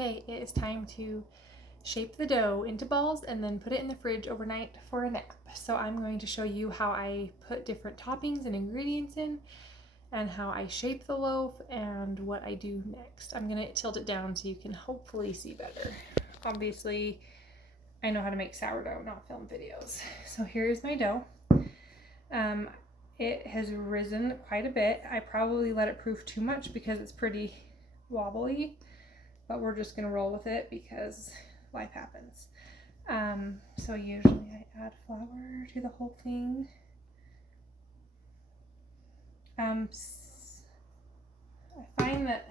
Okay, it is time to shape the dough into balls and then put it in the fridge overnight for a nap. So I'm going to show you how I put different toppings and ingredients in and how I shape the loaf and what I do next. I'm going to tilt it down so you can hopefully see better. Obviously, I know how to make sourdough, not film videos. So here's my dough. It has risen quite a bit. I probably let it proof too much because it's pretty wobbly, but we're just gonna roll with it because life happens. So usually I add flour to the whole thing. I find that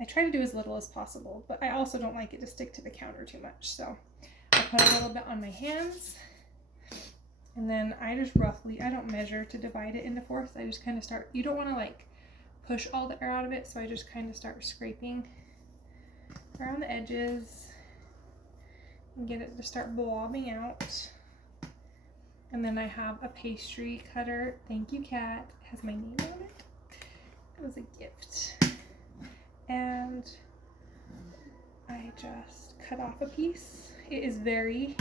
I try to do as little as possible, but I also don't like it to stick to the counter too much. So I put a little bit on my hands, and then I just roughly, I don't measure to divide it into fourths. I just kind of start, you don't want to like push all the air out of it, so I just kind of start scraping around the edges and get it to start blobbing out. And then I have a pastry cutter. Thank you, Kat. It has my name on it. It was a gift. And I just cut off a piece. It is very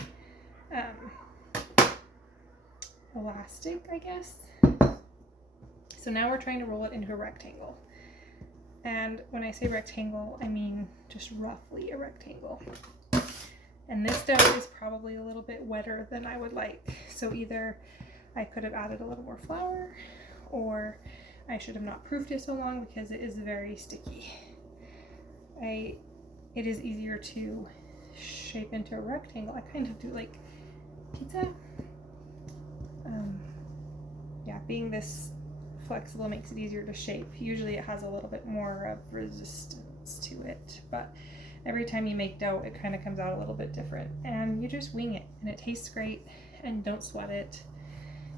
elastic, I guess. So now we're trying to roll it into a rectangle. And when I say rectangle, I mean just roughly a rectangle. And this dough is probably a little bit wetter than I would like. So either I could have added a little more flour, or I should have not proofed it so long because it is very sticky. It is easier to shape into a rectangle. I kind of do like pizza. Yeah, being this flexible makes it easier to shape. Usually it has a little bit more of resistance to it, but every time you make dough, it kind of comes out a little bit different, and you just wing it, and it tastes great. And don't sweat it.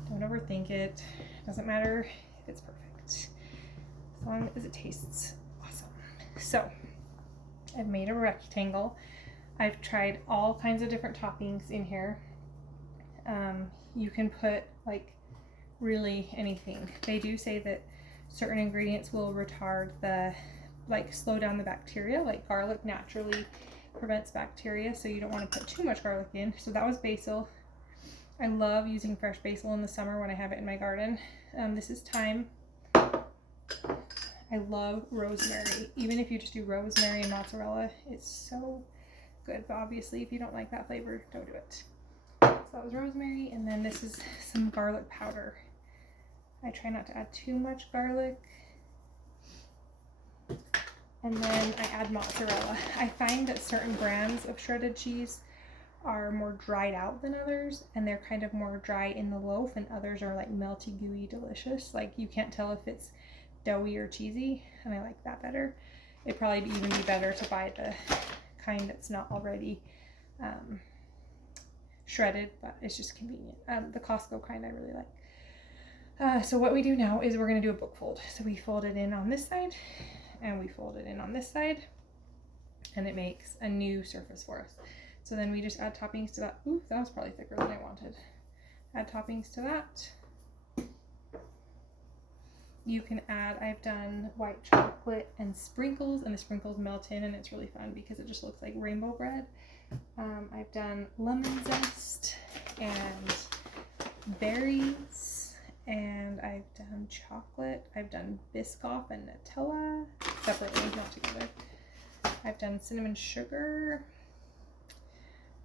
Don't overthink it. Doesn't matter if it's perfect, as long as it tastes awesome. So I've made a rectangle. I've tried all kinds of different toppings in here. You can put like really anything. They do say that certain ingredients will retard slow down the bacteria. Like garlic naturally prevents bacteria, so you don't want to put too much garlic in. So that was basil. I love using fresh basil in the summer when I have it in my garden. This is thyme. I love rosemary. Even if you just do rosemary and mozzarella, it's so good. But obviously, if you don't like that flavor, don't do it. So that was rosemary, and then this is some garlic powder. I try not to add too much garlic. And then I add mozzarella. I find that certain brands of shredded cheese are more dried out than others, and they're kind of more dry in the loaf, and others are like melty, gooey, delicious. Like you can't tell if it's doughy or cheesy, and I like that better. It'd probably even be better to buy the kind that's not already shredded, but it's just convenient. The Costco kind I really like. So what we do now is we're going to do a book fold. So we fold it in on this side, and we fold it in on this side, and it makes a new surface for us. So then we just add toppings to that. Ooh, that was probably thicker than I wanted. Add toppings to that. You can add, I've done white chocolate and sprinkles, and the sprinkles melt in, and it's really fun because it just looks like rainbow bread. I've done lemon zest and berries, and I've done chocolate. I've done Biscoff and Nutella separately, not together. I've done cinnamon sugar.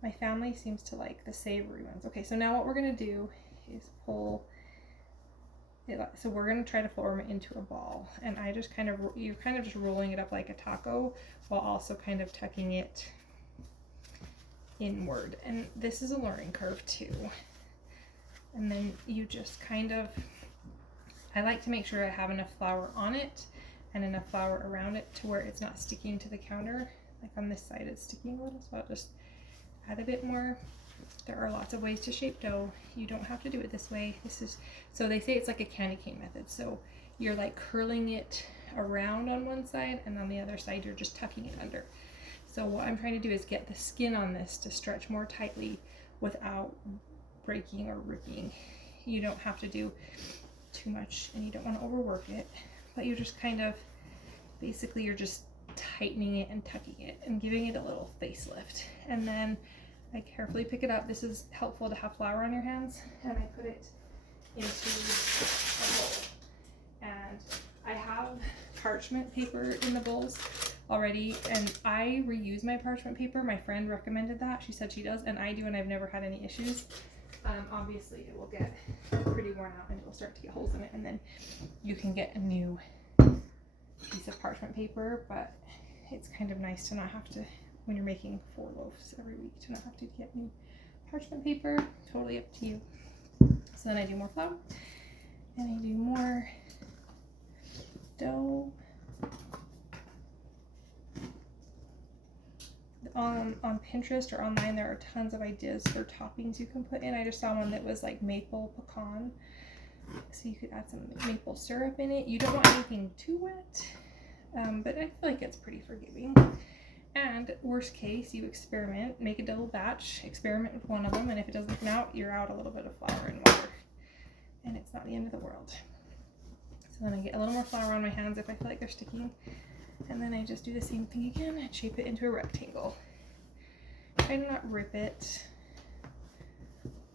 My family seems to like the savory ones. Okay, so now what we're gonna do is pull it. So we're gonna try to form it into a ball, and you're kind of just rolling it up like a taco while also kind of tucking it inward. And this is a learning curve too. And then you just kind of, I like to make sure I have enough flour on it and enough flour around it to where it's not sticking to the counter. Like on this side it's sticking a little, so I'll just add a bit more. There are lots of ways to shape dough. You don't have to do it this way. So they say it's like a candy cane method. So you're like curling it around on one side, and on the other side you're just tucking it under. So what I'm trying to do is get the skin on this to stretch more tightly without breaking or ripping. You don't have to do too much, and you don't want to overwork it, but you just kind of, basically you're just tightening it and tucking it and giving it a little facelift. And then I carefully pick it up. This is helpful to have flour on your hands, and I put it into a bowl. And I have parchment paper in the bowls already, and I reuse my parchment paper. My friend recommended that. She said she does, and I do, and I've never had any issues. Obviously it will get pretty worn out and it will start to get holes in it, and then you can get a new piece of parchment paper, but it's kind of nice to not have to, when you're making 4 loaves every week, to not have to get new parchment paper. Totally up to you. So then I do more flour, and I do more dough. On Pinterest or online, there are tons of ideas for toppings you can put in. I just saw one that was like maple pecan, so you could add some maple syrup in it. You don't want anything too wet, but I feel like it's pretty forgiving. And worst case, you experiment, make a double batch, experiment with one of them, and if it doesn't turn out, you're out a little bit of flour and water, and it's not the end of the world. So then I get a little more flour on my hands if I feel like they're sticking, and then I just do the same thing again and shape it into a rectangle. Try to not rip it,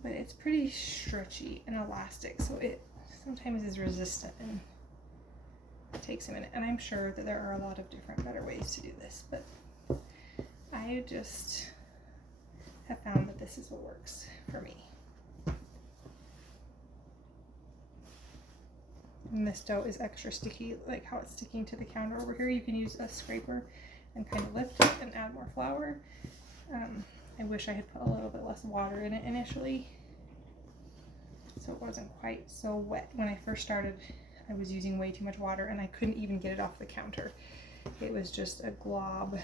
but it's pretty stretchy and elastic, so it sometimes is resistant and it takes a minute. And I'm sure that there are a lot of different better ways to do this, but I just have found that this is what works for me. And this dough is extra sticky, like how it's sticking to the counter over here. You can use a scraper and kind of lift it and add more flour. I wish I had put a little bit less water in it initially, so it wasn't quite so wet. When I first started, I was using way too much water and I couldn't even get it off the counter. It was just a glob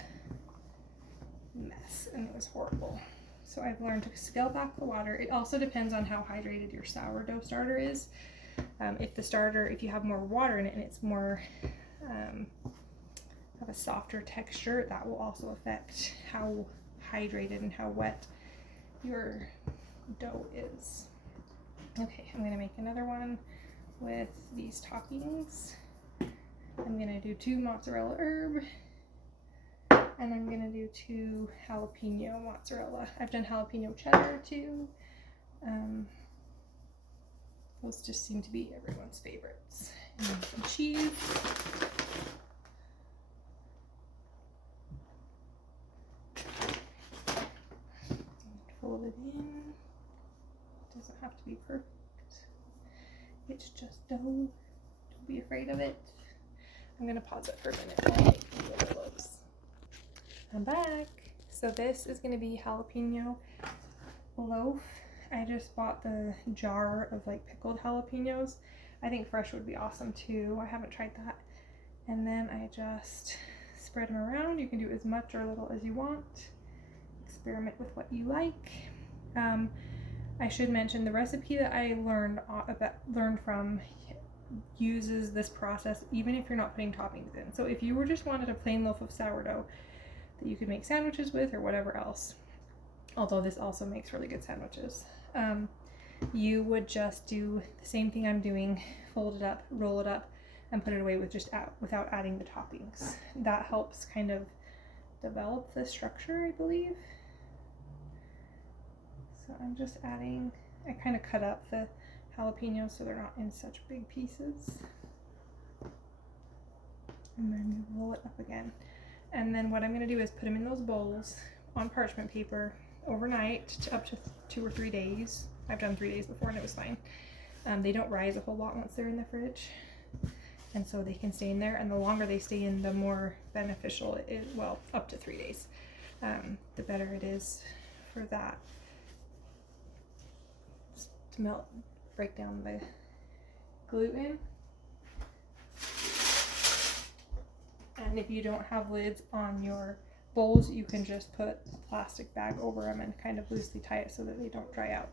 mess and it was horrible. So I've learned to scale back the water. It also depends on how hydrated your sourdough starter is. If you have more water in it and it's more have a softer texture, that will also affect how hydrated and how wet your dough is. Okay, I'm gonna make another one with these toppings. I'm gonna do 2 mozzarella herb, and I'm gonna do 2 jalapeno mozzarella. I've done jalapeno cheddar too. Those just seem to be everyone's favorites. And then some cheese. Fold it in. It doesn't have to be perfect. It's just dough. Don't be afraid of it. I'm gonna pause it for a minute while I make these little loaves. I'm back. So this is gonna be jalapeno loaf. I just bought the jar of like pickled jalapenos. I think fresh would be awesome too. I haven't tried that. And then I just spread them around. You can do as much or little as you want. Experiment with what you like. I should mention the recipe that I learned from uses this process even if you're not putting toppings in. So if you were just wanted a plain loaf of sourdough that you could make sandwiches with or whatever else, although this also makes really good sandwiches, you would just do the same thing I'm doing, fold it up, roll it up, and put it away without adding the toppings. That helps kind of develop the structure, I believe. So I'm just adding, I kind of cut up the jalapenos so they're not in such big pieces. And then roll it up again. And then what I'm going to do is put them in those bowls on parchment paper overnight to up to 2 or 3 days. I've done 3 days before and it was fine. They don't rise a whole lot once they're in the fridge, and so they can stay in there, and the longer they stay in, the more beneficial it is. Well, up to 3 days, the better it is for that. Just to break down the gluten. And if you don't have lids on your bowls, you can just put a plastic bag over them and kind of loosely tie it so that they don't dry out.